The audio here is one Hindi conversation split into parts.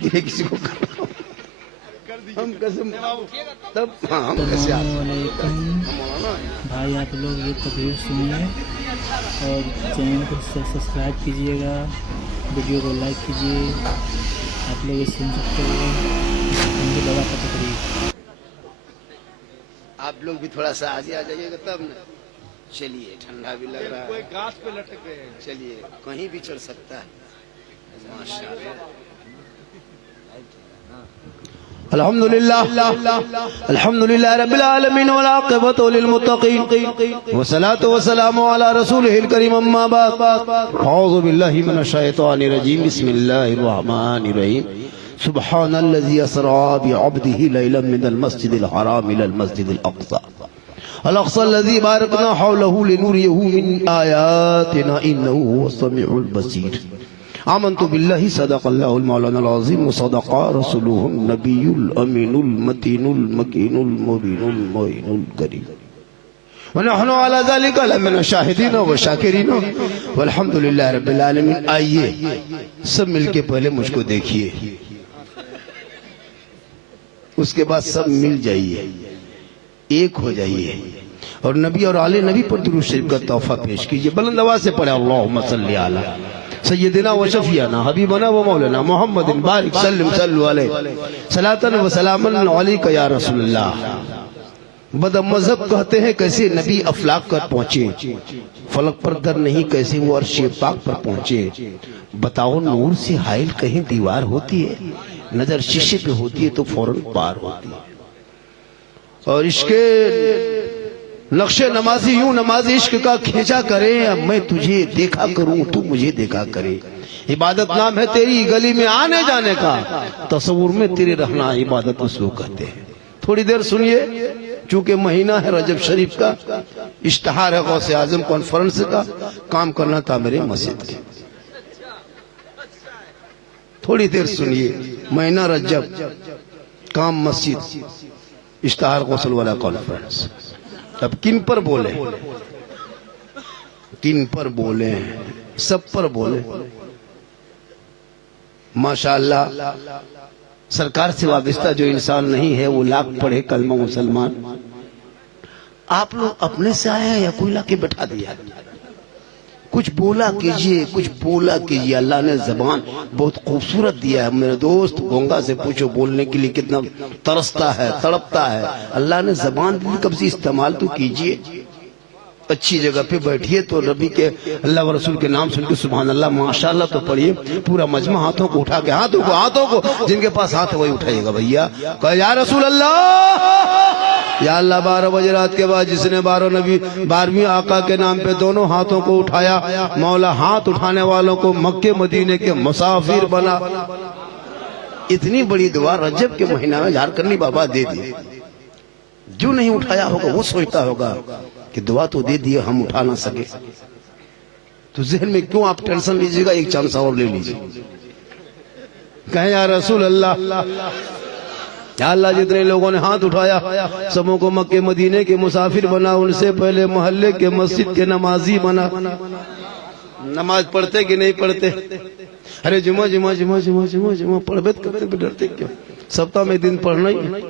की है किसी को कर रहा हूं। हम कसम तब हाँ हम कैसे भाई आप लोग ये तकरीर सुनिए और चैनल को सब्सक्राइब कीजिएगा, वीडियो को लाइक कीजिए। आप लोग ये सुन सकते हो उनके बाबा का तकरीर। आप लोग भी थोड़ा सा आगे आ जाइएगा तब ना। चलिए ठंडा भी लग रहा है, कोई गाछ पे लटक गए। चलिए कहीं भी चढ़ सकता है। माशाअल्लाह अल्हम्दुलिल्लाह अल्हम्दुलिल्लाह रब्बिल आलमीन वल आक़िबतु लिल मुत्तक़ीन वस्सलातु वस्सलामु अला रसूलिहिल करीम अम्मा बाद अऊज़ु बिल्लाहि मिनश शैतानिर रजीम बिस्मिल्लाहिर रहमानिर रहीम सुब्हानल्लज़ी अस्रा बिअब्दिही लैलन मिनल मस्जिदिल हराम इलल मस्जिदिल अक़सा अल-अक़सा बारकना हौलहु लिनुरियहु मिन आयातिना इन्नहु हुवस समीउल बसीर। आमन्तु बिल्लाहि सदक़ल्लाहुल मौलानाल अज़ीम व सदक़ा रसूलुहुन नबियुल अमीनुल मतीनुल मकीनुल मुबीनुल मोइनुल करीम व नहनु अला ज़ालिका लमिन शाहिदीन व शाकिरीन वल्हम्दुलिल्लाहि रब्बिल आलमीन। आइए सब मिलके पहले मुझको देखिए, उसके बाद सब मिल जाइए, एक हो जाइए और नबी और आले नबी पर दुरूद शरीफ का तोहफा पेश कीजिए। बुलंद आवाज से पढ़े अल्लाहुम्मा सल्ली अला सय्यदिना व शफियाना हबीबना व मौलाना मोहम्मदिन बारिक सल्लम सल्लु अलैहि सलातन व सलामन अलैका या रसूलल्लाह। बदमज़हब कहते हैं कैसे नबी अफलाक पर पहुंचे, फलक पर दर नहीं कैसे वो अर्श पाक पर पहुंचे। बताओ नूर से हाइल कहीं दीवार होती है, नजर शीशे पे होती है तो फौरन पार होती है। और इसके नक्शे नमाजी यूं नमाज इश्क का खींचा करे, अब मैं तुझे देखा करूं तू मुझे देखा करे। इबादत नाम है तेरी गली में आने जाने का, तस्वुर में तेरे रहना इबादत उसको कहते हैं। थोड़ी देर सुनिए, चूंकि महीना है रजब शरीफ का, इश्तिहार है गौसे आजम कॉन्फ्रेंस का, काम करना था मेरे मस्जिद के। थोड़ी देर सुनिए, महीना रजब, काम मस्जिद, इश्तिहार गौसल वाला कॉन्फ्रेंस। अब किन पर बोले, किन पर बोले, सब पर बोले। माशाअल्लाह सरकार से वाबस्ता जो इंसान नहीं है वो लाख पढ़े कलमा मुसलमान। आप लोग अपने से आए हैं या कोई लाके बैठा दिया? कुछ बोला कीजिए, कुछ बोला कीजिए। अल्लाह ने जबान बहुत खूबसूरत दिया है। मेरे दोस्त गोंगा से पूछो बोलने के लिए कितना तरसता है, तड़पता है। अल्लाह ने जबान दी, कब से इस्तेमाल तो कीजिए। अच्छी जगह पे बैठिए तो नबी के अल्लाह व रसूल के नाम सुन के सुभान अल्लाह माशाअल्लाह तो पढ़िए। पूरा मजमा हाथों को उठा के, हाथों को जिनके पास हाथ है वही उठाइएगा भैया। कह या रसूल अल्लाह, या अल्लाह 12 बजे रात के बाद जिसने 12वीं आका के नाम पे दोनों हाथों को उठाया, मौला हाथ उठाने वालों को मक्के मदीने के मुसाफिर बना। इतनी बड़ी दुआ रजब के महीना में झारखंडी बाबा दे दी। जो नहीं उठाया होगा वो सोचता होगा कि दुआ तो दे दिए, हम उठा ना सके। तो जहन में क्यों आप टेंशन लीजिएगा, एक चांस और ले लीजिए। कहें या रसूल अल्लाह, या अल्लाह जितने लोगों ने हाथ उठाया सबों को मक्के मदीने के मुसाफिर बना, उनसे पहले मोहल्ले के मस्जिद के नमाजी बना। नमाज पढ़ते कि नहीं पढ़ते? अरे जुमा जुमा जुमा जुमा जुमा जुमा पढ़बे करते डरते क्यों? सप्ताह में दिन पढ़ना ही।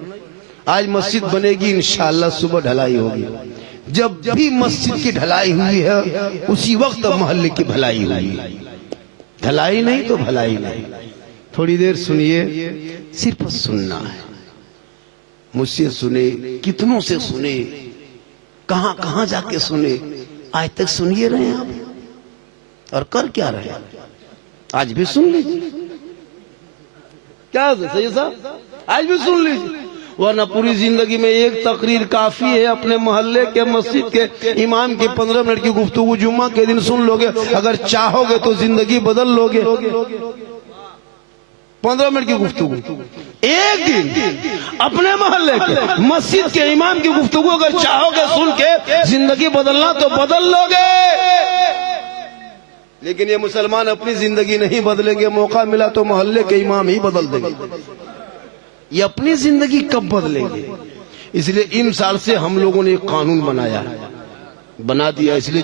आज मस्जिद बनेगी इंशाअल्लाह, सुबह ढलाई होगी। जब भी मस्जिद की ढलाई हुई है उसी वक्त मोहल्ले की भलाई हुई। ढलाई नहीं तो भलाई नहीं। थोड़ी देर सुनिए, सिर्फ सुनना है। मुझसे सुने, कितनों से सुने, कहां कहां जाके सुने, आज तक सुनिए रहे हैं आप। और कर क्या रहे हैं? आज भी सुन लीजिए। क्या सही साहब, आज भी सुन लीजिए, वरना पूरी जिंदगी में एक तकरीर काफी है। अपने मोहल्ले के मस्जिद के इमाम की 15 मिनट की गुफ्तगू जुम्मा के दिन सुन लोगे, अगर चाहोगे तो जिंदगी बदल लोगे। 15 मिनट की गुफ्तगू एक दिन अपने मोहल्ले के मस्जिद के इमाम की गुफ्तगू अगर चाहोगे सुन के जिंदगी बदलना तो बदल लोगे। लेकिन ये मुसलमान अपनी जिंदगी नहीं बदलेंगे, मौका मिला तो मोहल्ले के इमाम ही बदल देंगे। ये अपनी जिंदगी कब बदलेंगे? इसलिए इन साल से हम लोगों ने एक कानून बना दिया। इसलिए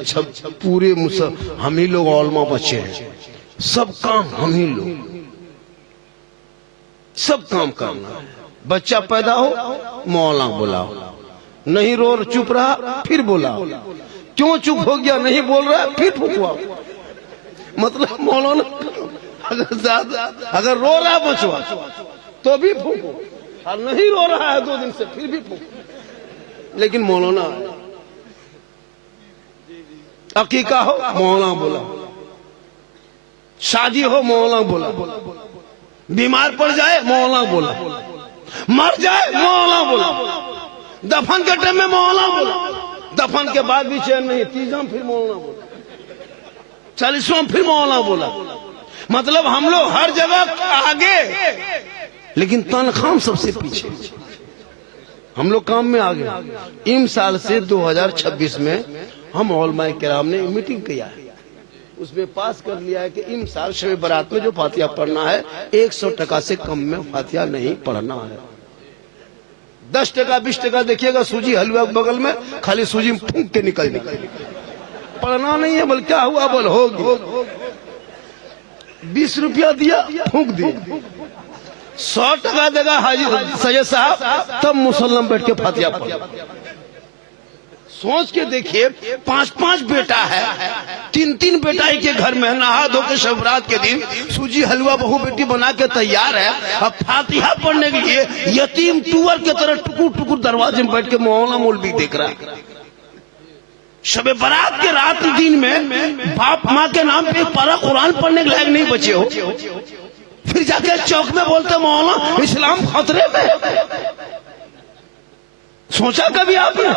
पूरे हम ही लोग औलमा बच्चे हैं, सब काम हम ही लोग। सब काम करना है। बच्चा पैदा हो मौला बुलाओ, नहीं रो चुप रहा फिर बुलाओ, क्यों चुप हो गया नहीं बोल रहा है फिर फुकवाओ। मतलब मौलाना अगर रो रहा है बचवा तो भी फूको, और नहीं रो रहा है 2 दिन से फिर भी फूको। लेकिन मौलाना अकीका हो मौलाना बोला, शादी हो मौलाना बोला, बीमार पड़ जाए मौलाना बोला, मर जाए मौलाना बोला, दफन के टाइम में मौलाना बोला, दफन के बाद भी चैन नहीं, 30वां फिर मौलाना बोला, 40वां फिर मौलाना बोला। मतलब हम लोग हर जगह आगे, लेकिन तनख्वाह सबसे पीछे। हम लोग काम में आगे। इन साल से 2026 में हम उलमाए किराम ने मीटिंग किया है, उसमें पास कर लिया है कि इन साल शब बारात में जो फातिहा पढ़ना है 100 टका से कम में फातिहा नहीं पढ़ना है। 10 टका 20 टका देखिएगा सूजी हलवा बगल में, खाली सूजी में फूंक के निकल पढ़ना नहीं है। बोल क्या हुआ, बोल होगी 20 रुपया दिया फूंक दिया, 100 टका देगा हाजी सैयद साहब तब मुसल्लम बैठ के फातिहा पढ़। सोच के देखिए 5-5 बेटा है, 3-3 बेटा एक के घर में, नहा धो के शब रात के दिन सूजी हलवा बहू बेटी बना के तैयार है। अब फातिहा पढ़ने के लिए यतीम टूअर के तरह टुकुर टुकुर दरवाजे में बैठ के मौलाना मौलवी देख रहा है। शब बारात के रात दिन में बाप माँ के नाम पे पारा कुरान पढ़ने के लायक नहीं बचे हो, फिर जाके चौक में बोलते मौलाना इस्लाम खतरे में। सोचा कभी आपने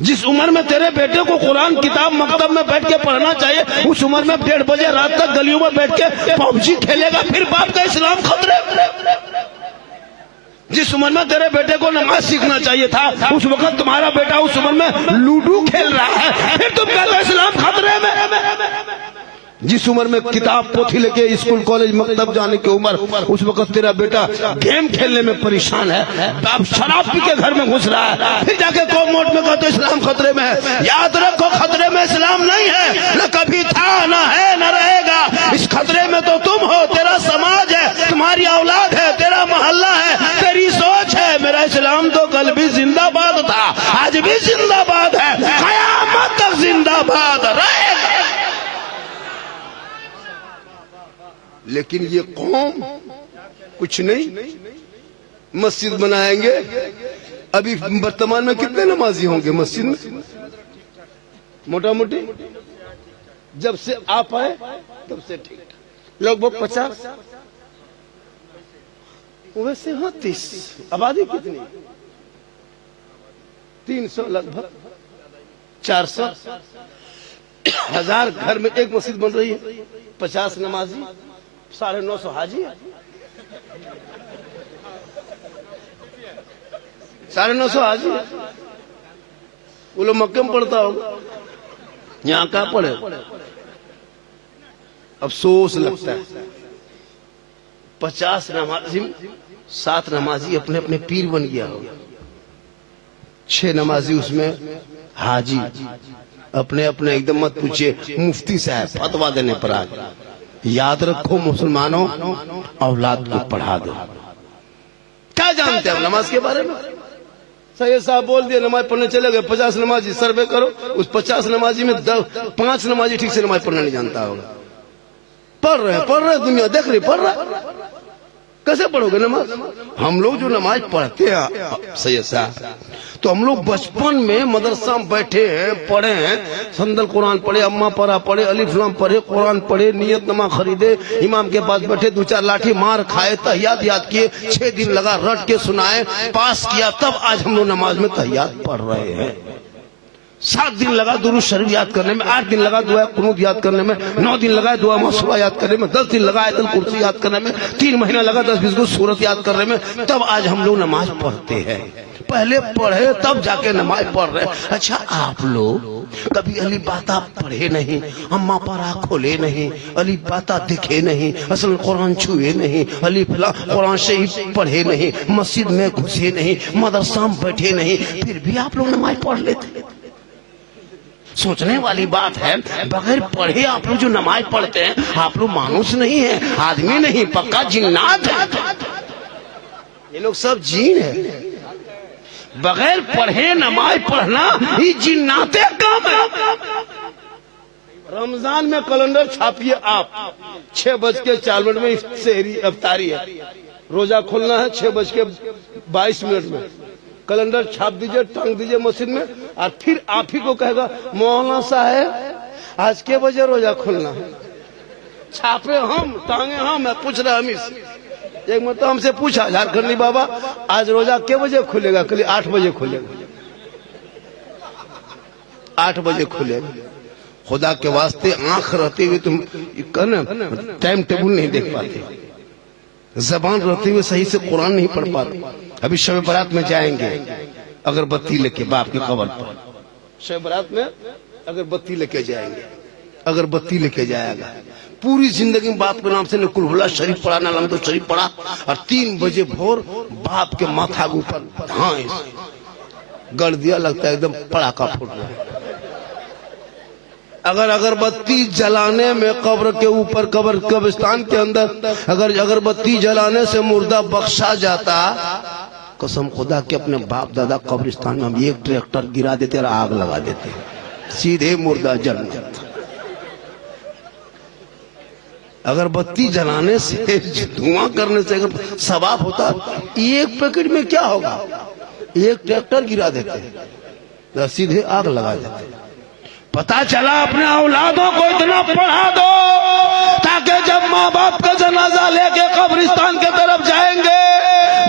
जिस उम्र में तेरे बेटे को कुरान किताब मकतब में बैठ के पढ़ना चाहिए, उस उम्र में 1:30 बजे रात तक गलियों में बैठ के पबजी खेलेगा, फिर बाप का इस्लाम खतरे में। जिस उम्र में तेरे बेटे को नमाज सीखना चाहिए था, उस वक्त तुम्हारा बेटा उस उम्र में लूडो खेल रहा है, फिर तुम कहते हो इस्लाम खतरे में। जिस उम्र में किताब पोथी लेके स्कूल कॉलेज मकतब जाने की उम्र, उस वक्त तेरा बेटा गेम खेलने में परेशान है, बाप शराब पी के घर में घुस रहा है, फिर जाके कौम मोट में कहते इस्लाम खतरे में है। याद रखो खतरे में इस्लाम नहीं है, न कभी था न है न रहेगा। इस खतरे में तो तुम हो, तेरा समाज है, तुम्हारी औलाद है, तेरा मोहल्ला है, तेरी सोच है। मेरा इस्लाम तो कल भी जिंदाबाद था, आज भी जिंदाबाद है, कयामत तक जिंदाबाद रहेगा। लेकिन ये कौम कुछ नहीं, मस्जिद बनाएंगे। अभी वर्तमान में कितने नमाजी होंगे मस्जिद में? मोटा मोटी जब से आप आए तब से ठीक, लगभग 50, वैसे हाँ 30। आबादी कितनी? 300, लगभग 400, 1000 घर में एक मस्जिद बन रही है, 50 नमाजी, 950 हाजी है, 950 हाजी है। वो लोग मक्के में पढ़ता होगा, यहाँ कहाँ पढ़े? अफसोस लगता है 50 नमाजी, 7 नमाजी अपने अपने पीर बन गया होगा, 6 नमाजी उसमें हाजी अपने अपने, एकदम मत पूछिए मुफ्ती साहब फतवा देने पर आ गए। याद रखो मुसलमानों, औलाद को पढ़ा दो। क्या जानते हैं नमाज के बारे में? सैयद साहब बोल दिए नमाज पढ़ने चले गए, 50 नमाजी सर्वे करो, उस 50 नमाजी में 5 नमाजी ठीक से नमाज पढ़ना नहीं जानता होगा। पढ़ रहे दुनिया देख रही, पढ़ रहा, कैसे पढ़ोगे नमाज? हम लोग जो नमाज पढ़ते हैं सैयद साहब, तो हम लोग बचपन में मदरसा में बैठे हैं, पढ़े हैं, संदल कुरान पढ़े, अम्मा परा पढ़े, अलिफ लाम पढ़े, कुरान पढ़े, नियतनामा खरीदे, इमाम के पास बैठे, 2-4 लाठी मार खाए, तहियात याद किए, 6 दिन लगा रट के सुनाए, पास किया, तब आज हम लोग नमाज में तहियात पढ़ रहे हैं। 7 दिन लगा दुरूद शरीफ याद करने में, 8 दिन लगा दुआ कुनूत याद करने में, 9 दिन लगा दुआ मसूरा याद करने में, 10 दिन लगा आयतुल कुर्सी याद करने में, 3 महीना लगा 10-20 सूरत याद करने में, तब आज हम लोग नमाज पढ़ते हैं। पहले पढ़े तब जाके नमाज पढ़ रहे। अच्छा आप लोग कभी अली बाता पढ़े नहीं, अम्मा परा खोले नहीं, अली बाता दिखे नहीं, असल कुरान छुए नहीं, अली फला कुरान से ही पढ़े नहीं, मस्जिद में घुसे नहीं, मदरसा में बैठे नहीं, फिर भी आप लोग नमाज पढ़ लेते। सोचने वाली बात है। बगैर पढ़े आप लोग जो नमाज पढ़ते हैं, आप लोग मानुस नहीं है, आदमी नहीं, पक्का जिन्नात है। ये लोग सब जीन है। बगैर पढ़े नमाज पढ़ना ये जिन्नाते काम है। रमजान में कैलेंडर छापिए आप, 6:04 में सहरी अफ्तारी है, रोजा खोलना है 6:22 में, कैलेंडर छाप दीजिए, टांग दीजिए मस्जिद में, और फिर आप ही को कहेगा मौलाना साहब आज के बजे रोजा खोलना है। छापे हम, टांगे हम, मैं पूछ रहा हम। एक मतलब हमसे पूछा झारखंडी बाबा आज रोजा के बजे खुलेगा? कल 8 बजे खुलेगा। 8 बजे खुलेगा। खुदा के वास्ते आंख रहते हुए तुम टाइम टेबल नहीं देख पाते, जबान रहते हुए सही से कुरान नहीं पढ़ पाते। अभी शब बारात में जाएंगे अगरबत्ती लेके बाप की कब्र पर, शब बारात में अगरबत्ती लेके जाएंगे, अगरबत्ती लेके जाएगा। पूरी जिंदगी में बाप के नाम से न कुल शरीफ पढ़ा, न लम्दो शरीफ पढ़ा, और 3 बजे भोर बाप के माथा के ऊपर गड़ दिया, लगता है एकदम पड़ाका फूट रहा है। अगर अगरबत्ती जलाने में कब्र के ऊपर, कब्रिस्तान के अंदर अगर अगरबत्ती जलाने से मुर्दा बख्शा जाता, कसम खुदा के अपने बाप दादा कब्रिस्तान में हम एक ट्रैक्टर गिरा देते और आग लगा देते, सीधे मुर्दा जल जाता। अगरबत्ती जलाने से, धुआं करने से अगर सवाब होता, एक पैकेट में क्या होगा? एक ट्रैक्टर गिरा देते, सीधे आग लगा देते। पता चला अपने औलादों को इतना पढ़ा दो ताकि जब माँ बाप का जनाजा लेके कब्रिस्तान के तरफ जाएंगे,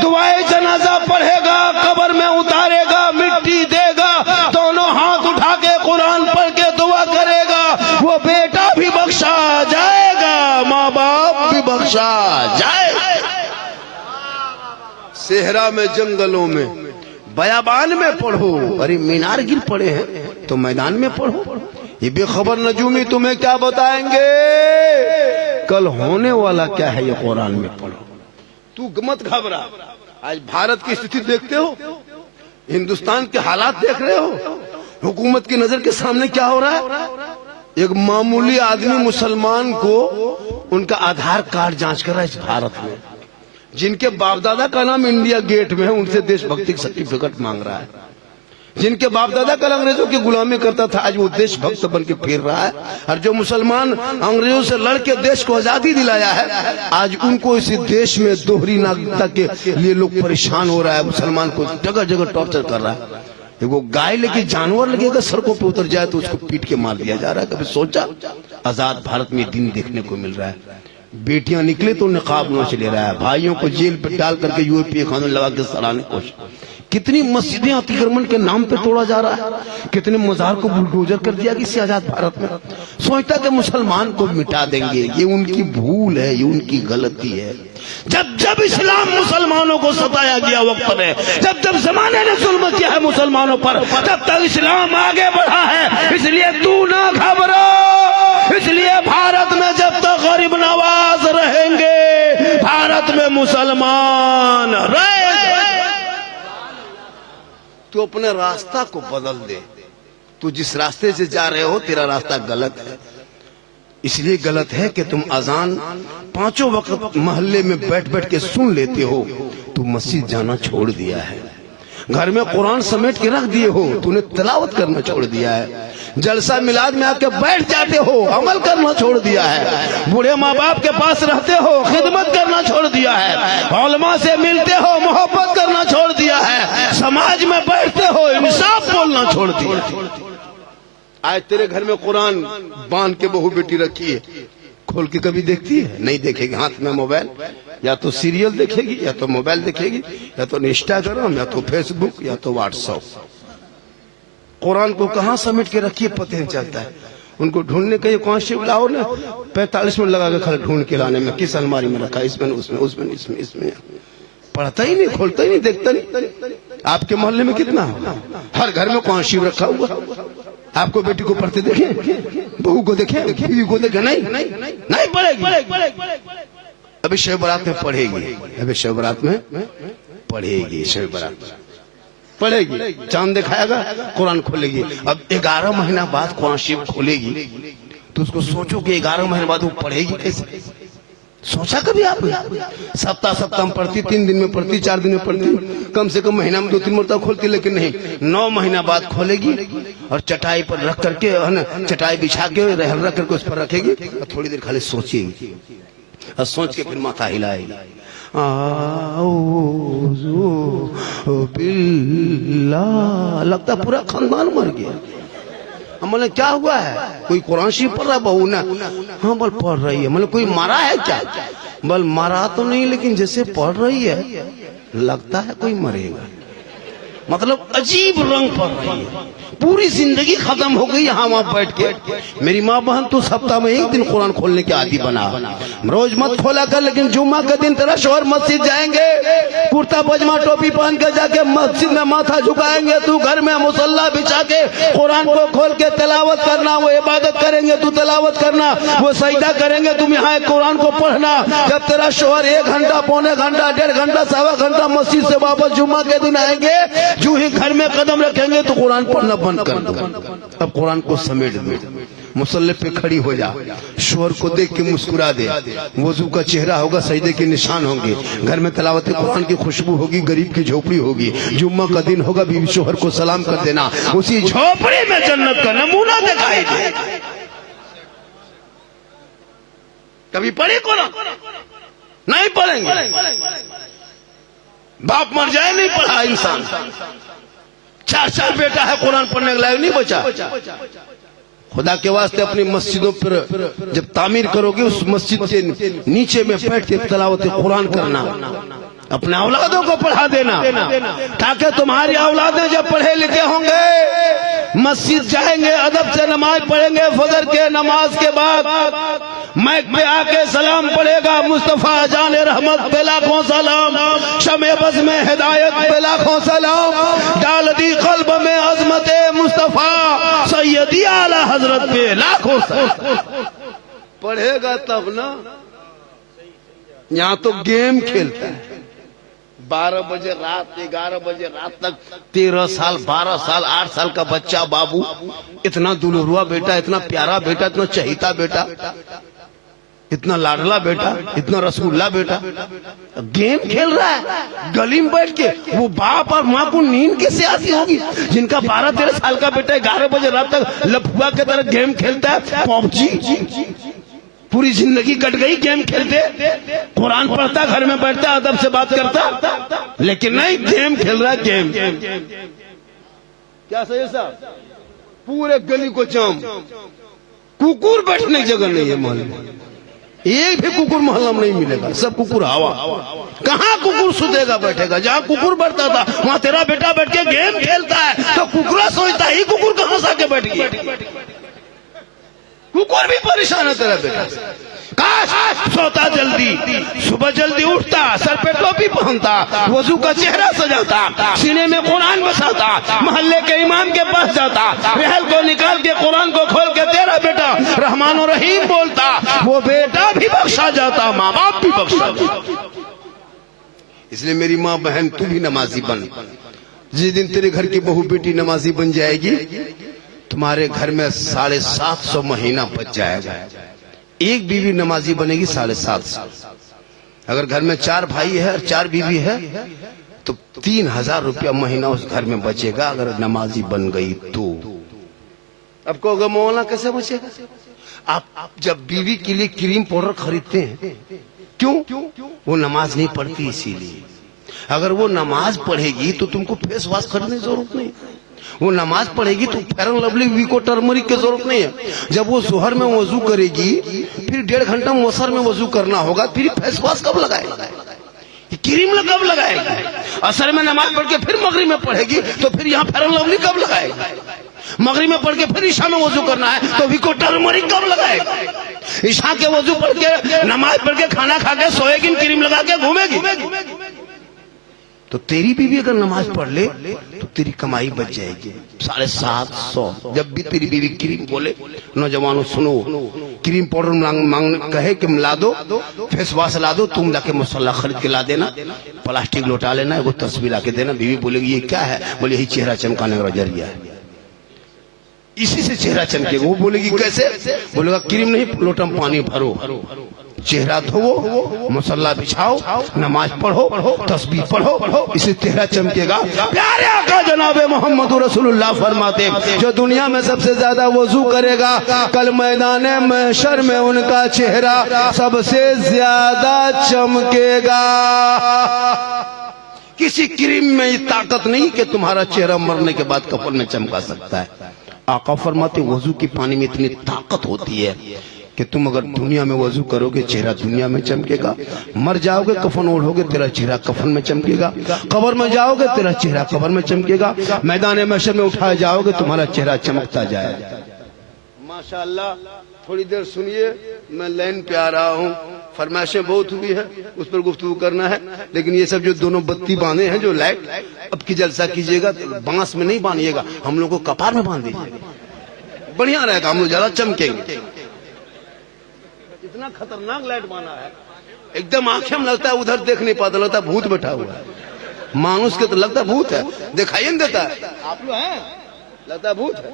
दुआए जनाजा पढ़ेगा, कब्र में उतारेगा, मिट्टी देगा, दोनों हाथ उठा के कुरान पढ़ के दुआ करेगा, वो बेटा भी बख्शा जाएगा, माँ बाप भी बख्शा जाएगा। सेहरा में, जंगलों में, बयाबान में पढ़ो। अरे मीनार गिर पड़े हैं तो मैदान में पढ़ो। ये बेखबर नजूमी तुम्हें क्या बताएंगे, कल होने वाला क्या है ये कुरान में पढ़ो। तू मत घबरा। आज भारत की स्थिति देखते हो, हिंदुस्तान के हालात देख रहे हो, हुकूमत की नजर के सामने क्या हो रहा है। एक मामूली आदमी मुसलमान को उनका आधार कार्ड जांच कर रहा है इस भारत में, जिनके बाप दादा का नाम इंडिया गेट में है, उनसे देशभक्ति का सर्टिफिकेट मांग रहा है। जिनके बाप दादा कल अंग्रेजों की गुलामी करता था, आज वो देशभक्त बन के फिर रहा है। और जो मुसलमान अंग्रेजों से लड़ के देश को आजादी दिलाया है, आज उनको इस देश में दोहरी नागरिकता के लिए लोग परेशान हो रहा है। मुसलमान को जगह जगह टॉर्चर कर रहा है। वो गाय लेके जानवर लगेगा सड़कों पे उतर जाए तो उसको पीट के मार दिया जा रहा है। कभी सोचा? आजाद भारत में दिन देखने को मिल रहा है। बेटियां निकले तो निकाब नोच ले रहा है, भाइयों को जेल पे डाल करके यूएपीए कानून लगा के सड़ाने की कोशिश। कितनी मस्जिदें अतिक्रमण के नाम पे तोड़ा जा रहा है, कितने मजार को बुलडोजर कर दिया किसी आजाद भारत में। सोचता कि मुसलमान को मिटा देंगे, ये उनकी भूल है, ये उनकी गलती है। जब जब इस्लाम मुसलमानों को सताया गया वक्त में, जब जब जमाने ने जुल्म किया है मुसलमानों पर, तब तक इस्लाम आगे बढ़ा है। इसलिए तू ना घबरा, इसलिए भारत में जब तक गरीब नवाज रहेंगे, भारत में मुसलमान रहेंगे। तू अपने रास्ता को बदल दे। तू जिस रास्ते से जा रहे हो तेरा रास्ता गलत है। इसलिए गलत है कि तुम अजान 5 वक्त मोहल्ले में बैठ बैठ के सुन लेते हो, तू मस्जिद जाना छोड़ दिया है। घर में कुरान समेट के रख दिए हो, तूने तिलावत करना छोड़ दिया है। जलसा मिलाद में आके बैठ जाते हो, अमल करना छोड़ दिया है। बूढ़े माँ बाप के पास रहते हो, खिदमत करना छोड़ दिया है। उलमा से मिलते हो, मोहब्बत करना छोड़ दिया है। समाज में बैठते हो, इंसाफ बोलना छोड़ दिया। आज तेरे घर में कुरान बांध के बहू बेटी रखी है, खोल के कभी देखती है? नहीं देखेगी। हाथ में मोबाइल, या तो सीरियल देखेगी, या तो मोबाइल देखेगी, या तो इंस्टाग्राम, या तो फेसबुक, या तो व्हाट्सएप। कुरान को कहाँ समेट के रखिए पता नहीं चलता है। उनको ढूंढने के कांस्टेबल लाओ ना, 45 मिनट लगा के खड़े ढूंढ के लाने में, किस अलमारी में रखा, इसमें उसमें उसमें इसमें इसमें। पढ़ता ही नहीं, खोलता ही नहीं, देखता नहीं। आपके मोहल्ले में कितना हर घर में कांस्टेबल रखा हुआ। आपको बेटी को पढ़ते देखे, बहू को देखे, बीवी को देखे? नहीं पढ़ेगी। अभी शब बारात में पढ़ेगी, अभी शब बारात में पढ़ेगी। शब बारात पढ़ेगी, चांद दिखाएगा कुरान खोलेगी। अब 11 महीना बाद कुरान शरीफ खोलेगी तो उसको सोचो कि 11 महीने बाद वो पढ़ेगी कैसे? सोचा कभी आप? सप्ताह में पढ़ती, 3 दिन में पढ़ती, 4 दिन में पढ़ती, कम से कम महीना में 2-3 मरतबा खोलती, लेकिन नहीं, 9 महीना बाद खोलेगी और चटाई पर रख करके, है ना, चटाई बिछा के रहल रख करके उस पर रखेगी और थोड़ी देर खाली सोचेगी और सोच के फिर माथा हिलाएगी। लगता पूरा खानदान मर गया। हम बोले क्या हुआ है? कोई कुरान शरीफ पढ़ रहा है बहू ना? हाँ बोल पढ़ रही है। मतलब कोई मारा है क्या? बोल मारा तो नहीं, लेकिन जैसे पढ़ रही है लगता है कोई मरेगा। मतलब अजीब रंग पड़ रही है, पूरी जिंदगी खत्म हो गई यहाँ वहां बैठ के। मेरी माँ बहन तो सप्ताह में 1 दिन कुरान खोलने के आदी बना, रोज मत खोला कर, लेकिन जुम्मा के दिन तेरा शोहर मस्जिद जाएंगे, कुर्ता पजामा टोपी पहन के जाके मस्जिद में माथा झुकाएंगे, तू घर में मुसल्ला बिछा के कुरान को खोल के तिलावत करना, वो इबादत करेंगे, तू तिलावत करना, वो सजदा करेंगे, तुम यहाँ कुरान को पढ़ना। जब तेरा शोहर 1 घंटा, पौने घंटा, 1.5 घंटा, 1.25 घंटा मस्जिद से वापस जुम्मा के दिन आएंगे, जो ही घर में कदम रखेंगे तो कुरान पढ़ना बंद कर दो। अब कुरान को समेट दो, मुसल्ले पे खड़ी हो जा, शोहर को देख के मुस्कुरा दे, वजू का चेहरा होगा, सजदे के निशान होंगे, घर में तिलावत कुरान की खुशबू होगी, गरीब की झोपड़ी होगी, जुम्मा का दिन होगा, बीवी शोहर को सलाम कर देना, उसी झोपड़ी में जन्नत का नमूना दिखाई दे। कभी पढ़े कुरान? नहीं पढ़ेंगे। बाप मर जाए नहीं पढ़ा इंसान, 4 बेटा है, कुरान पढ़ने के लायक नहीं बचा। खुदा के वास्ते अपनी मस्जिदों पर जब तामीर करोगे, उस मस्जिद के नीचे में बैठ के तिलावत कुरान करना, अपने औलादों को पढ़ा देना, ताकि तुम्हारी औलादें जब पढ़े लिखे होंगे, मस्जिद जाएंगे, अदब से नमाज पढ़ेंगे, फजर के नमाज के बाद मैक पे आके सलाम पढ़ेगा, मुस्तफा जाने रहमत पे लाखों सलाम, शमे बस में हिदायत पे लाखों सलाम, डाल दी कल्ब में अजमत मुस्तफा सैयदी आला हजरत पे लाखों सलाम। पढ़ेगा तब ना। यहाँ तो गेम खेलता है, 12 बजे रात, 11 बजे रात तक 13 साल, 12 साल, 8 साल का बच्चा बाबू, इतना दुलरुआ बेटा, इतना प्यारा बेटा, इतना चहीता बेटा, इतना लाडला बेटा, इतना रसगुल्ला बेटा, गेम खेल रहा है गली में बैठ के। वो बाप और माँ को नींद कैसे आती होगी जिनका 12-13 साल का बेटा 11 बजे रात तक लफुआ के तरह गेम खेलता है, पबजी। पूरी जिंदगी कट गई गेम खेलते, कुरान पढ़ता, घर में बैठता, अदब से बात करता, लेकिन नहीं, गेम खेल रहा है। गेम क्या सही साहब? पूरे गली को जाम, कुकुर बैठने की जगह नहीं है मोहल्ले में, एक भी कुकुर मोहल्ला में नहीं मिलेगा, सब कुकुर हवा। कहाँ कुकुर सुतेगा बैठेगा? जहाँ कुकुर बैठता था वहाँ तेरा बेटा बैठ के गेम खेलता है, तो कुकुरा सोचता ही कुकुर कहाँ से आके बैठ गया? कुकुर भी परेशान है तेरा बेटा। काश सोता जल्दी, सुबह जल्दी उठता, सर पे टोपी पहनता, वजू का चेहरा सजाता, सीने में कुरान बसाता, मोहल्ले के इमाम के पास जाता, रहल को निकाल के कुरान को खोल के तेरा बेटा रहमान और रहीम बोलता, वो बेटा भी बख्शा जाता, माँ बाप भी बख्शा जाता। इसलिए मेरी माँ बहन, तू भी नमाजी बन। जिस दिन तेरे घर की बहू बेटी नमाजी बन जाएगी, तुम्हारे घर में 750 महीना बच जाएगा। एक बीवी नमाजी बनेगी 750। अगर घर में 4 भाई है और 4 बीवी है तो 3000 रुपया महीना उस घर में बचेगा, अगर नमाजी बन गई तो। अब कहोगे मौलाना कैसे बचेगा? आप जब बीवी के लिए क्रीम पाउडर खरीदते हैं, क्यों? वो नमाज नहीं पढ़ती, इसीलिए। अगर वो नमाज पढ़ेगी तो तुमको फेस वॉश करने की जरूरत नहीं, वो नमाज पढ़ेगी तो fair and lovely, Vicco, turmeric की जरूरत नहीं है। जब वो जोहर में वजू करेगी, फिर 1.5 घंटा मोसर में वजू करना होगा, फिर फेस वॉश कब लगाएगा? क्रीम कब लगाएगी? असर में नमाज पढ़ के फिर मगरिब में पढ़ेगी, तो फिर यहाँ फेयर एंड लवली कब लगाएगा? मगरिब में पढ़ के फिर ईशा में वजू करना है, तो वीको, टर्मरिक कब लगाएगा? ईशा के वजू पढ़ के, नमाज पढ़ के, खाना खा के सोएगी, क्रीम लगा के घूमेगी। तो तेरी बीवी अगर नमाज पढ़ ले तो तेरी कमाई बच जाएगी 750। जब भी तेरी बीवी क्रीम बोले, नौजवानों सुनो, क्रीम पाउडर मांग कहे कि ला दो, फेस वॉश ला दो, तुम जाके मसाला खरीद के ला देना, प्लास्टिक लौटा लेना, वो तस्वीर ला के देना। बीवी बोलेगी ये क्या है? बोले यही चेहरा चमकाने का जरिया है, इसी से चेहरा चमकेगा। वो बोलेगी कैसे? बोलेगा क्रीम नहीं, लोटा में पानी भरो, चेहरा धोवो, मसल्ला बिछाओ, नमाज पढ़ो, तस्बीह पढ़ो, इससे चेहरा चमकेगा। प्यारे आका जनाबे मोहम्मद रसूलुल्लाह फरमाते, जो दुनिया में सबसे ज्यादा वजू करेगा, कल मैदान महशर में उनका चेहरा सबसे ज्यादा चमकेगा। किसी क्रीम में ये ताकत नहीं कि तुम्हारा चेहरा मरने के बाद कफन में चमका सकता है। आका फरमाते वजू की पानी में इतनी ताकत होती है कि तुम अगर दुनिया में वजू करोगे चेहरा दुनिया में चमकेगा, मर जाओगे कफन ओढ़ोगे तेरा चेहरा कफन में चमकेगा, कब्र में जाओगे तेरा चेहरा कब्र में चमकेगा, मैदान महशर में उठाए जाओगे तुम्हारा चेहरा चमकता जाएगा। माशाअल्लाह। थोड़ी देर सुनिए, मैं लाइन पे आ रहा हूँ, फरमाइशें बहुत हुई है, उस पर गुफ्तगू करना है। लेकिन ये सब जो दोनों बत्ती बांधे हैं, जो लाइट, अब की जलसा कीजिएगा तो बांस में नहीं बांधिएगा, हम लोग को कपार में बांध दीजिएगा, बढ़िया रहेगा, हम लोग ज्यादा चमकेंगे। इतना खतरनाक लाइट बांधा है, एकदम आंखें में लगता है उधर देख नहीं पाता, लगता है भूत बैठा हुआ है। मानुस के तो लगता है भूत है, दिखाई नहीं देता है, आप लोग हैं लगता है भूत है,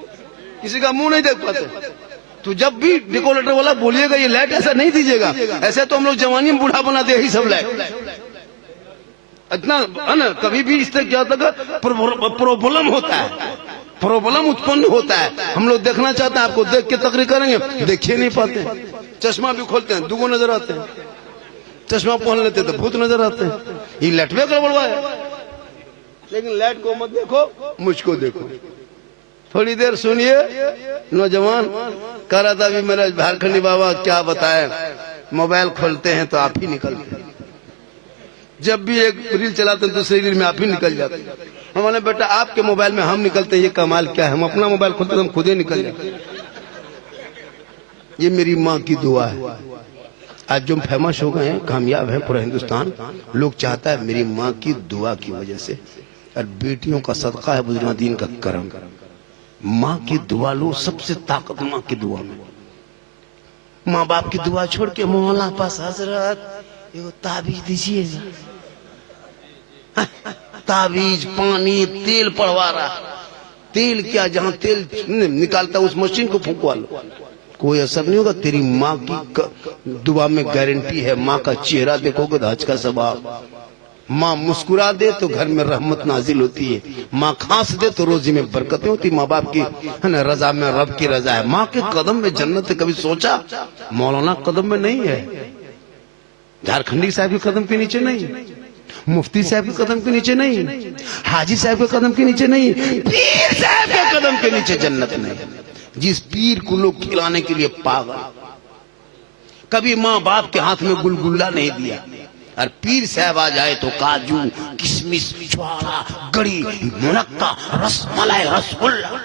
किसी का मुंह नहीं देख पाते। तो जब भी डेकोरेटर वाला बोलिएगा ये लाइट ऐसा नहीं दीजिएगा, ऐसे तो हम लोग जवानी में बूढ़ा बना दे यही सब लाइट, इतना है ना। कभी भी इस तरह क्या होता है, प्रॉब्लम होता है, प्रॉब्लम उत्पन्न होता है। हम लोग देखना चाहते हैं, आपको देख के तकरीर करेंगे, देखिए नहीं पाते। चश्मा भी खोलते हैं, दुगो नजर आते हैं, चश्मा पहन लेते तो भूत नजर आते हैं। ये लाइट में गड़बड़वा है। लेकिन लाइट को मत देखो, मुझको देखो। थोड़ी देर सुनिए, नौजवान कह रहा था अभी मेरा झारखंडी बाबा क्या बताए, मोबाइल खोलते हैं तो आप ही निकलते हैं, जब भी एक रील चलाते हैं दूसरी रील में आप ही निकल जाते हैं। हमारे बेटा आपके मोबाइल में हम निकलते हैं, ये कमाल क्या है, हम अपना मोबाइल खोलते हैं हम खुद ही निकल जाते हैं। ये मेरी माँ की दुआ है। आज जो फेमस हो गए हैं, कामयाब है पूरा हिंदुस्तान, लोग चाहता है मेरी माँ की दुआ की वजह से, और बेटियों का सदका है, बुजुर्गीन का करम। माँ की दुआ लो, सबसे ताकत माँ की दुआ में। माँ बाप की दुआ छोड़ के मौला पास हजरत एगो ताबीज दीजिएगा, ताबीज, पानी, तेल पड़वा रहा, तेल क्या, जहाँ तेल निकालता उस मशीन को फूंकवा लो, कोई असर नहीं होगा। तेरी माँ की दुआ में गारंटी है, माँ का चेहरा देखोगे तो हज का सवाब। माँ मुस्कुरा दे तो घर में रहमत नाजिल होती है, माँ खांस दे तो रोजी में बरकतें होती। माँ बाप की है ना रजा में रब की रजा है। माँ के कदम में जन्नत है, कभी सोचा? मौलाना कदम में नहीं है, झारखंडी साहब के कदम के नीचे नहीं, मुफ्ती साहब के कदम के नीचे नहीं, हाजी साहब के कदम के नीचे नहीं, पीर साहब के कदम के नीचे जन्नत नहीं। जिस पीर को लोग खिलाने के लिए पागल, कभी माँ बाप के हाथ में गुलगुल्ला नहीं दिया, और पीर साहब आ जाए तो काजू, किशमिश, छुआरा, गड़ी, मुनक्का, रसमलाई, रसगुल्ला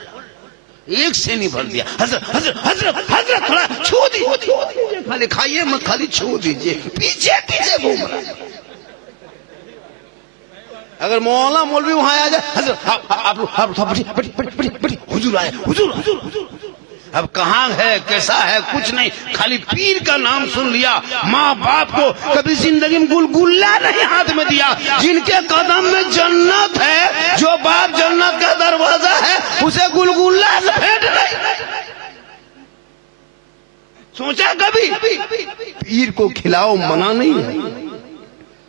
एक से नहीं भर दिया। हजरत हजरत हजरत हजरत थोड़ा छू दीजिए, खाली खाइए मत, खाली छू दीजिए, पीछे पीछे घूम रहा है। अगर मौला मौलवी वहां आ जाए, हजरत आप हुजूर आए, हुजूर हुजूर हुजूर। अब कहाँ है, कैसा है, कुछ नहीं, खाली पीर का नाम सुन लिया। माँ बाप को कभी जिंदगी में गुलगुल्ला नहीं हाथ में दिया। जिनके कदम में जन्नत है, जो बाप जन्नत का दरवाजा है, उसे गुलगुल्ला से भेंट नहीं सोचा कभी। पीर को खिलाओ, मना नहीं है,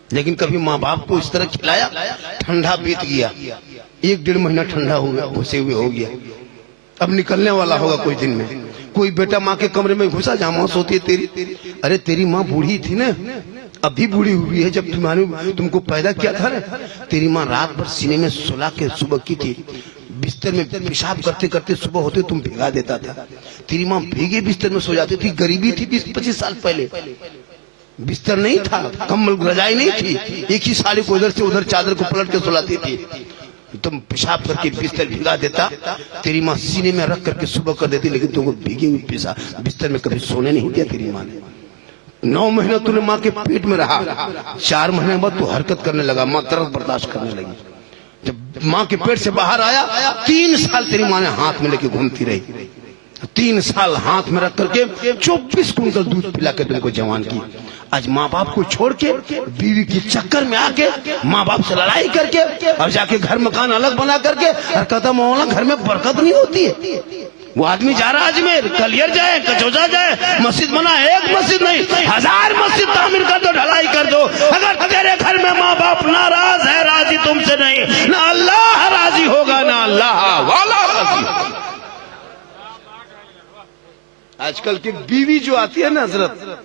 लेकिन कभी माँ बाप को इस तरह खिलाया। ठंडा बीत गया, 1-1.5 महीना ठंडा हो गया, घुसे हुए हो गया, अब निकलने वाला होगा कुछ दिन में। कोई बेटा माँ के कमरे में घुसा, जहाँ माँ सोती है तेरी, अरे तेरी माँ बूढ़ी थी ना, अभी बूढ़ी हुई है, जब तुमको पैदा किया था ना, तेरी माँ रात भर सीने में सुला के सुबह की थी, बिस्तर में पेशाब करते करते सुबह होते तुम भिगा देता था। तेरी माँ भीगे बिस्तर में सो जाती थी। गरीबी थी 20-25 साल पहले, बिस्तर नहीं था, कम्बल रजाई नहीं थी, एक ही साड़ी को इधर से उधर चादर को पलट के सुलाती थी। तुम पेशाब करके बिस्तर भिगा देता, तेरी माँ सीने में रख करके सुबह कर देती, लेकिन तुमको भीगी हुई पेशाब बिस्तर में कभी सोने नहीं दिया तेरी माँ ने। 9 महीने तूने माँ के पेट में रहा, 4 महीने बाद तू हरकत करने लगा, माँ दर्द बर्दाश्त करने लगी। जब माँ के पेट से बाहर आया, 3 साल तेरी माँ ने हाथ में लेके घूमती रही, 3 साल हाथ में रख करके 24 कुंटल दूध पिला के तुमको जवान की। आज माँ बाप को छोड़ के बीवी के चक्कर में आके माँ बाप से लड़ाई करके और जाके घर मकान अलग बना करके और कहता मौलाना घर में बरकत नहीं होती है। वो आदमी जा रहा अजमेर, कलियर जाए, कचौजा जाए, मस्जिद बना, एक मस्जिद नहीं 1000 मस्जिद तामीर कर दो, ढलाई कर दो। अगर तेरे घर में माँ बाप नाराज है, राजी तुमसे नहीं, ना अल्लाह राजी होगा ना अल्लाह वाला राजी। आजकल की बीवी जो आती है ना हजरत,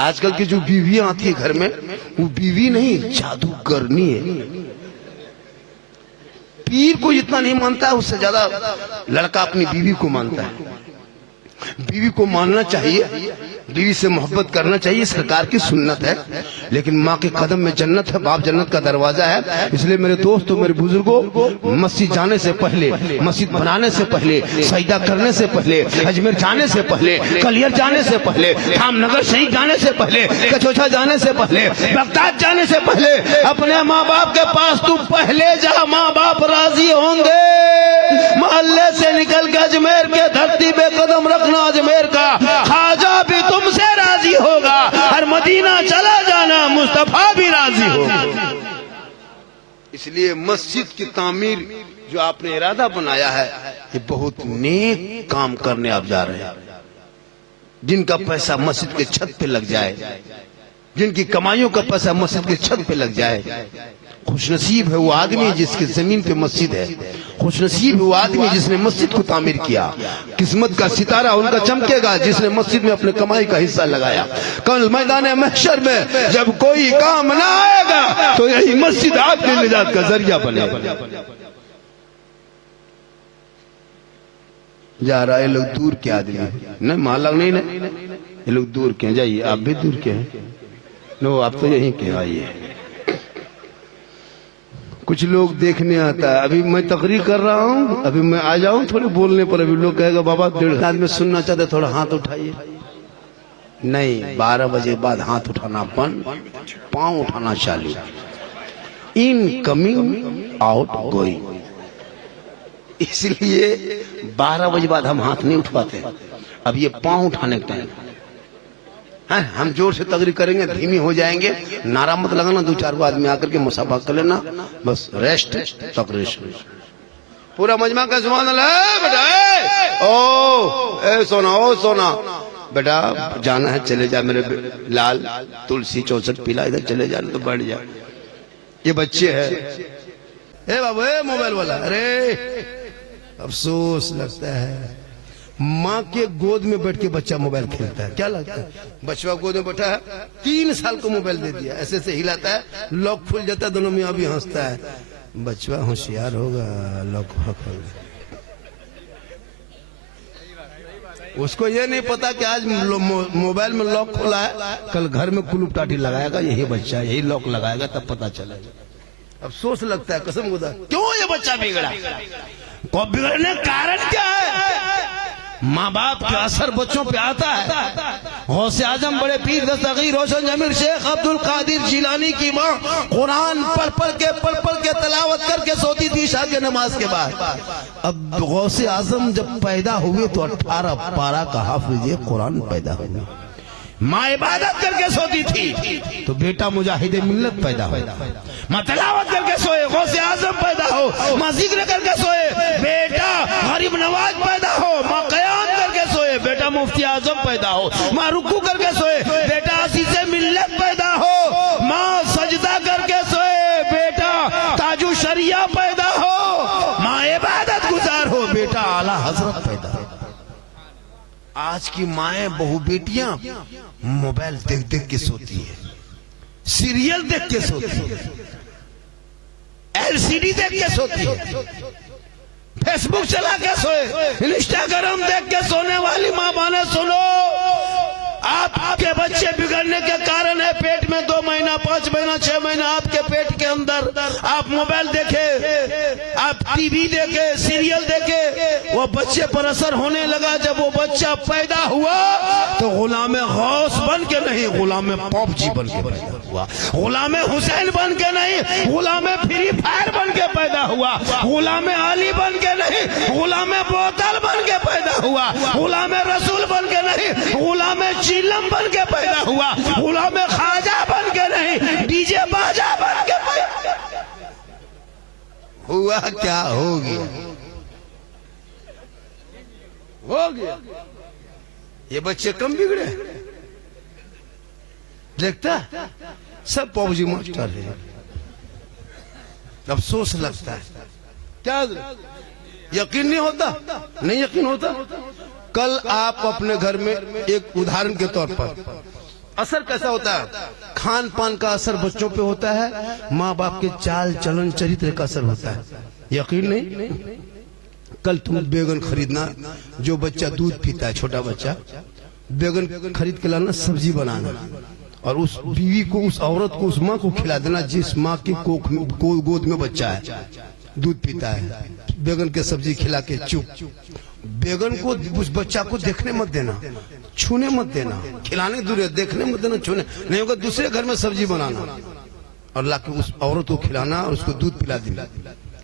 आजकल की जो बीवियां आती है घर में, वो बीवी नहीं जादूगरनी है। पीर को जितना नहीं मानता है, उससे ज्यादा लड़का अपनी बीवी को मानता है। बीवी को मानना चाहिए, बीवी से मोहब्बत करना चाहिए, सरकार की सुन्नत है। लेकिन माँ के कदम में जन्नत है, बाप जन्नत का दरवाजा है। इसलिए मेरे दोस्तों, मेरे बुजुर्गों, मस्जिद जाने से पहले, मस्जिद बनाने से पहले, सजदा करने से पहले, अजमेर जाने से पहले, कलियर जाने से पहले, धामनगर शहीद जाने से पहले, कचौचा जाने से पहले, बगदाद जाने से पहले अपने माँ बाप के पास तू पहले जा, माँ बाप राजी होंगे। मोहल्ले से निकल के अजमेर के धरती पे कदम रखना, अजमेर का ख्वाजा भी तुमसे राजी होगा, और मदीना चला जाना, मुस्तफा भी राजी होगा। इसलिए मस्जिद की तामीर जो आपने इरादा बनाया है, ये बहुत नेक काम करने आप जा रहे हैं। जिनका पैसा मस्जिद के छत पे लग जाए, जिनकी कमाइयों का पैसा मस्जिद के छत पे लग जाए, खुशनसीब है वो आदमी जिसके जमीन पे मस्जिद है, खुशनसीब है वो आदमी जिसने मस्जिद को तामीर किया। किस्मत का सितारा उनका चमकेगा जिसने मस्जिद में अपने कमाई का हिस्सा लगाया। कल मैदान महशर में जब कोई काम ना आएगा तो यही मस्जिद आपके निजात का जरिया बनेगा। जा रहा है लोग दूर के आदमी, नहीं मालूम नहीं, ये लोग दूर के, जाइए आप भी दूर के हैं, नो आप तो यहीं के आइए। कुछ लोग देखने आता है, अभी मैं तकरीर कर रहा हूँ, अभी मैं आ जाऊं थोड़े बोलने पर, अभी लोग कहेगा बाबा 1.5 आदमी सुनना चाहते थोड़ा हाथ उठाइए। नहीं, 12 बजे बाद हाथ उठाना बंद, पांव उठाना चालू। इन कमिंग आउट गोइंग, इसलिए 12 बजे बाद हम हाथ नहीं उठवाते। अब ये पांव उठाने का टाइम है। हम जोर से तकरीर करेंगे, धीमी हो जाएंगे, नारा मत लगाना, 2-4 आदमी आकर के मुसाफा कर लेना, बस रेस्ट तकरीर। पूरा मजमा का सुभान अल्लाह बेटा, ओ सोना, ओ सोना बेटा जाना है, चले जा मेरे लाल, तुलसी 64 पीला, इधर चले जा, तो बैठ जा। ये बच्चे है, ए बाबू ए मोबाइल वाला, अरे अफसोस लगता है माँ के गोद में बैठ के बच्चा मोबाइल खेलता है। क्या लगता है, बच्चा गोद में बैठा है, 3 साल को मोबाइल दे दिया, ऐसे ऐसे हिलाता है, लॉक खुल जाता है, दोनों में अभी हंसता है। बच्चा होशियार होगा, लॉक खोल, उसको ये नहीं पता कि आज मोबाइल में लॉक खोला है, कल घर में कुलूप टाटी लगाएगा यही बच्चा, यही लॉक लगाएगा, तब पता चलेगा। अफसोस लगता है कसम खुदा, क्यों ये बच्चा बिगड़ा, को बिगड़ने का कारण क्या है? माँ बाप का असर बच्चों पे आता है। गौसे आजम बड़े पीर दस्तगीर रोशन जमीर शेख अब्दुल कादिर जिलानी की माँ कुरान पढ़ पढ़ के तलावत करके सोती थी ईशा के नमाज के बाद। अब गौसे आजम जब पैदा हुए तो 18 पारा का हाफिज कुरान पैदा हुआ। माँ इबादत करके सोती थी तो बेटा मुजाहिद मिल्लत पैदा हो। माँ तलावत करके सोए, गौसे आजम पैदा हो। माँ जिक्र करके सोए, बेटा गरीब नवाज पैदा हो। माँ कयाम करके सोए, बेटा मुफ्ती आजम पैदा हो। माँ रुकू करके सोए, बेटा असीस मिल्लत पैदा हो। माँ सजदा करके सोए, बेटा ताजु शरिया पैदा हो। माँ इबादत गुजार हो, बेटा आला हजरत पैदा हो। आज की माएं बहु बेटियां मोबाइल देख देख के सोती है, सीरियल देख के सोती है, एलसीडी देख के सोती है, फेसबुक चला के सोए, इंस्टाग्राम देख के सोने वाली मां माने सुनो, आपके बच्चे बिगड़ने के कारण है पेट में 2 महीना 5 महीना 6 महीना आपके पेट के अंदर आप मोबाइल देखे, आप टीवी देखे, सीरियल देखे, वो बच्चे पर असर होने लगा। जब वो बच्चा पैदा हुआ तो गुलाम गौस बन के नहीं, गुलाम पॉपजी बन के पैदा हुआ, गुलाम हुसैन बन के नहीं, गुलाम फ्री फायर बन के पैदा हुआ, गुलाम अली बन के नहीं, गुलाम बोतल बन के पैदा हुआ, गुलाम रसूल बन के नहीं, गुलाम चिलम बन के पैदा हुआ, गुलाम खाजा बन के नहीं, डीजे बाजा बन के पैदा हुआ। क्या हो गया? हो गया। ये बच्चे कम बिगड़े, देखता सब पॉपजी मास्टर है। अफसोस लगता है, क्या यकीन नहीं होता, नहीं यकीन होता। कल आप अपने घर में एक उदाहरण के तौर पर असर कैसा होता है, खान पान का असर बच्चों पे होता है, माँ बाप के चाल चलन चरित्र का असर होता है, यकीन नहीं। कल तुम बैगन खरीदना, जो बच्चा दूध पीता है, छोटा बच्चा, बैगन खरीद के लाना, सब्जी बनाना, और उस बीवी को, उस औरत को, उस माँ को खिला देना जिस माँ की गोद में बच्चा है, दूध पीता है। बैगन के सब्जी खिला के चुप। बैगन को उस बच्चा को देखने मत देना, छूने मत देना, खिलाने दूर है, देखने मत देना, छूने नहीं होगा। दूसरे घर में सब्जी बनाना और लाके उस औरत को खिलाना और उसको दूध पिला देना।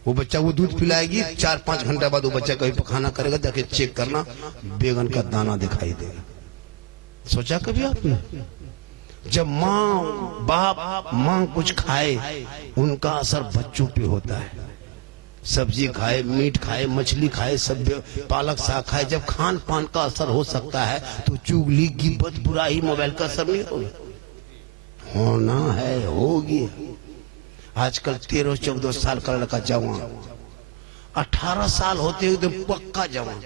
वो बच्चा वो दूध पिलाएगी, 4-5 घंटे बाद वो बच्चा कभी पखाना करेगा, जाके चेक करना, बैगन का दाना दिखाई देगा। सोचा कभी आपने? जब माँ बाप माँ कुछ खाए, उनका असर बच्चों पे होता है। सब्जी खाए, मीट खाए, मछली खाए, सब पालक साग खाए, जब खान पान का असर हो सकता है तो चुगली गिबत बुराई मोबाइल का असर नहीं होगा? होना है, होगी। आजकल 13-14 साल का लड़का जवान, 18 साल होते हुए एकदम पक्का जवान,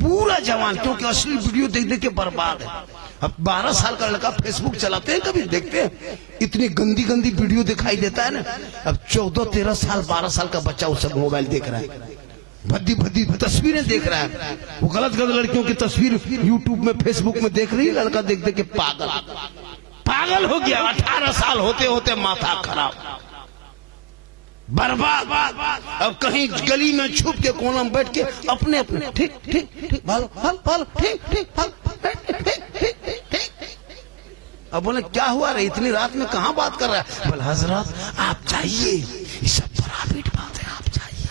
पूरा जवान, क्योंकि असली वीडियो देख देख के बर्बाद है। अब 12 साल का लड़का फेसबुक चलाते हैं, कभी देखते हैं? इतनी गंदी गंदी वीडियो दिखाई देता है ना। अब 14-13 साल 12 साल का बच्चा उस सब मोबाइल देख रहा है, भद्दी भद्दी तस्वीरें देख रहा है, वो गलत गलत लड़कियों की तस्वीर यूट्यूब में फेसबुक में देख रही है। लड़का देख देख के पागल हो गया। 18 साल होते होते माथा खराब, बर्बाद। अब कहीं गली में छुप के कोना में बैठ के अपने अपने ठीक ठीक ठीक भालो भाल भाल ठीक ठीक भाल ठीक। अब बोले क्या हुआ रे, इतनी रात में कहाँ बात कर रहा है? बोले हजरत आप चाहिए, ये सब प्राइवेट बात है, आप चाहिए,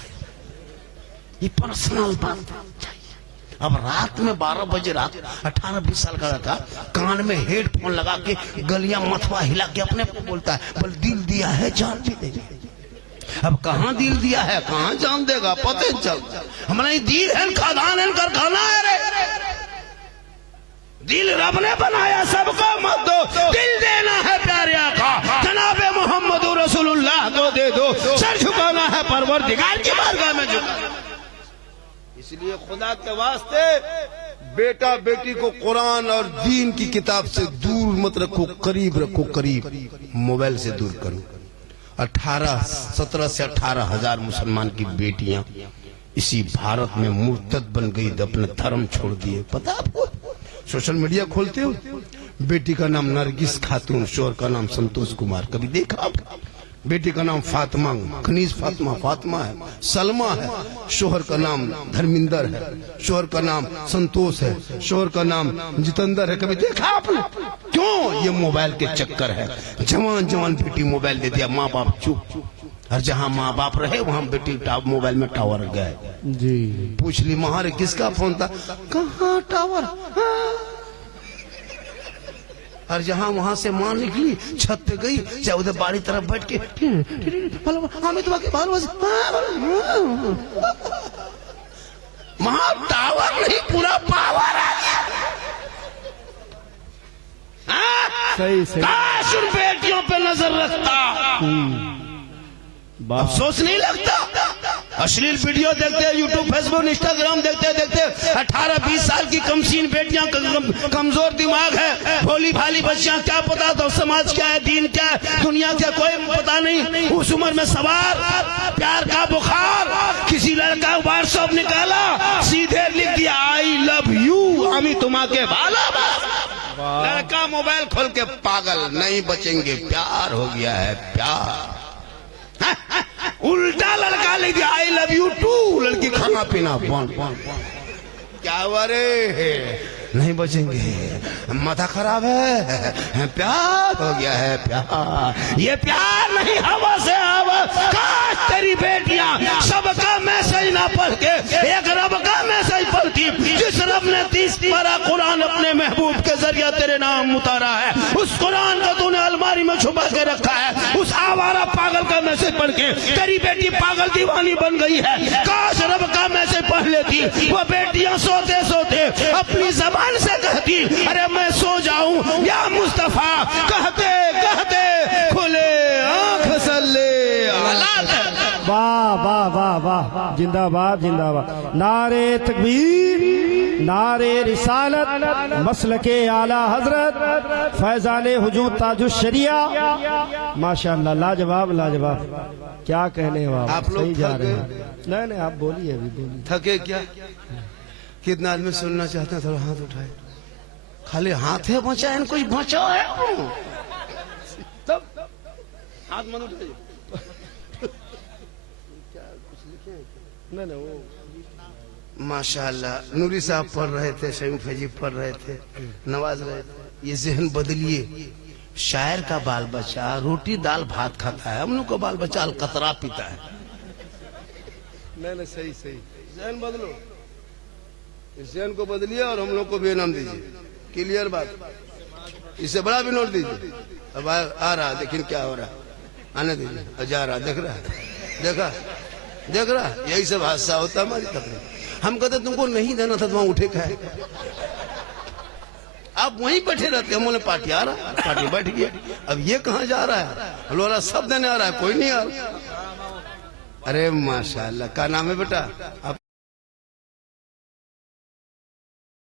ये पर्सनल बात चाहिए। अब रात में 12 बजे रात 18-20 साल का लड़का कान में हेडफोन लगा के गलियां मथवा हिला के अपने को बोलता है, बोल दिल दिया है जान भी देगा। अब कहाँ दिल दिया है, कहाँ जान देगा, पता चल। हमारा दिल है, खादान है, कारखाना है रे। दिल रब ने बनाया, सबको मत दो, दिल देना है प्यारे आका जनाबे मोहम्मद रसूलुल्लाह को दे दो। सर झुकाना है परवरदिगार की बारगाह में झुकाना। इसलिए खुदा के वास्ते बेटा बेटी को कुरान और दीन की किताब से दूर मत रखो, करीब रखो, करीब। मोबाइल से दूर करो। 17 से 18 हजार मुसलमान की बेटियां इसी भारत में मुर्तद बन गई, अपने धर्म छोड़ दिए। पता आपको? सोशल मीडिया खोलते हो, बेटी का नाम नरगिस खातून, शोहर का नाम संतोष कुमार, कभी देखा आप? बेटी का नाम फातिमा, खनीज फातिमा, फातिमा है, सलमा है, शोहर का नाम धर्मिंदर है, शोहर का नाम संतोष है, शोहर का नाम जितेंद्र है, कभी देखा आपने? क्यों? ये मोबाइल के चक्कर है। जवान जवान बेटी मोबाइल दे दिया, माँ बाप चुप। और जहाँ माँ बाप रहे वहाँ बेटी मोबाइल में टावर गए जी। पूछ ली महारे किसका फोन था? कहाँ टावर? और जहाँ वहां से माँ निकली, छत पे गई, चाहे उधर बाड़ी तरफ बैठ के वहां टावर नहीं, पूरा पावर आ गया। सही सही। काश उन बेटियों पे नजर रखता। अफसोस नहीं लगता? अश्लील वीडियो देखते हैं, यूट्यूब फेसबुक इंस्टाग्राम देखते देखते 18-20 साल की कमसीन बेटियां, कमजोर दिमाग है, भोली भाली बच्चियां, क्या पता तो समाज क्या है, दीन क्या है, दुनिया क्या, कोई पता नहीं। उस उम्र में सवार प्यार का बुखार, किसी लड़का व्हाट्सएप निकाला, सीधे लिख दिया आई लव यू, हमें तुम्हारे भाला। लड़का मोबाइल खोल के पागल, नहीं बचेंगे, प्यार हो गया है प्यार। उल्टा लड़का लिख दिया आई लव यू टू, लड़की खाना पीना बंद। क्या हुआ रे, नहीं बचेंगे, माथा खराब है, प्यार हो गया है प्यार। ये प्यार नहीं हवा से हवा। काश तेरी बेटियां सबका मैसेज ना पढ़ के एक रब का मैसेज पढ़ती, जिस रब ने 30 पारा कुरान अपने महबूब के जरिए तेरे नाम उतारा है, उस कुरान को तूने अलमारी में छुपा के रखा है, उस आवारा पागल का मैसेज पढ़ के तेरी बेटी पागल दीवानी बन गई है। काश रब का मैसेज पढ़ लेती, वो बेटियां सोते सोते अपनी जबान से कहती अरे मैं सो जाऊं या मुस्तफा, कहते कहते खुले आंख सल्ले वाह वाह वाह वाह, जिंदाबाद जिंदाबाद। नारे तकबीर, नारे रिसालत, मसलके आला हजरत, फैजाने हुजूम ताजुश शरिया। माशाअल्लाह, लाजवाब लाजवाब, क्या कहने वाला। आप लोग सही जा थक रहे गए? हैं। नहीं नहीं, आप बोलिए, अभी बोलिए। थके क्या? कितना आदमी सुनना चाहते हैं, थोड़ा हाथ उठाए। खाली हाथ है बचा है, कोई बचा है तब हाथ मत उठाइए। नहीं नहीं, वो माशाअल्लाह नूरी साहब पढ़ रहे थे, शमीम फैजी पढ़ रहे थे, नवाज रहे थे। ये जहन बदलिए। शायर का बाल बच्चा रोटी दाल भात खाता है, हम लोग का बाल बच्चा अलकतरा पीता है। नहीं नहीं, सही सही, जहन बदलो, इस जहन को बदलिए और हम लोग को भी इनाम दीजिए। क्लियर बात, इससे बड़ा भी नोट दीजिए। अब आ रहा, लेकिन क्या हो रहा, आने दीजिए। जा रहा, देख रहा, देखा देख रहा, यही सब हादसा होता हमारी तकलीफ। हम कहते तुमको नहीं देना था, तुम उठे खाए, आप वहीं बैठे रहते। हम बोले पार्टी आ रहा, पार्टी बैठ गया। अब ये कहाँ जा रहा है, लोला सब देने आ रहा है, कोई नहीं आ रहा। अरे माशाल्लाह, क्या नाम है बेटा आप?